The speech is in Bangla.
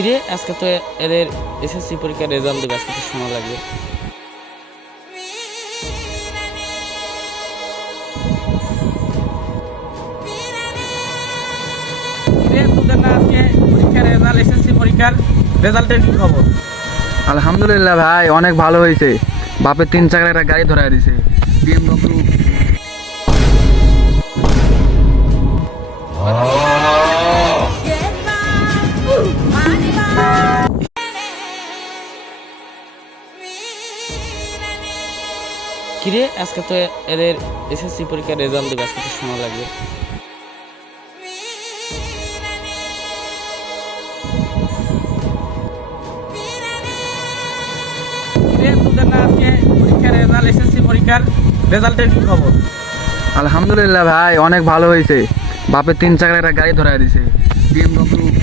কিরে? আজকে তো এদের এসএসসি পরীক্ষার রেজাল্ট দেবে, আজকে তো সময় লাগবে। না আজকে পরীক্ষার রেজাল্ট পরীক্ষার রেজাল্টের কি খবর? আলহামদুলিল্লাহ ভাই, অনেক ভালো হয়েছে। বাপের তিন চাকার একটা গাড়ি ধরাই দিছে। বিএমডব্লিউ কিরে, আজকে তো এদের এসএসসি পরীক্ষার রেজাল্ট দেবে, আজকে তো সময় লাগবে। আলহামদুলিল্লাহ ভাই, অনেক ভালো হয়েছে। বাপের তিন চাকার একটা গাড়ি ধরাই দিছে। বিএমডব্লিউ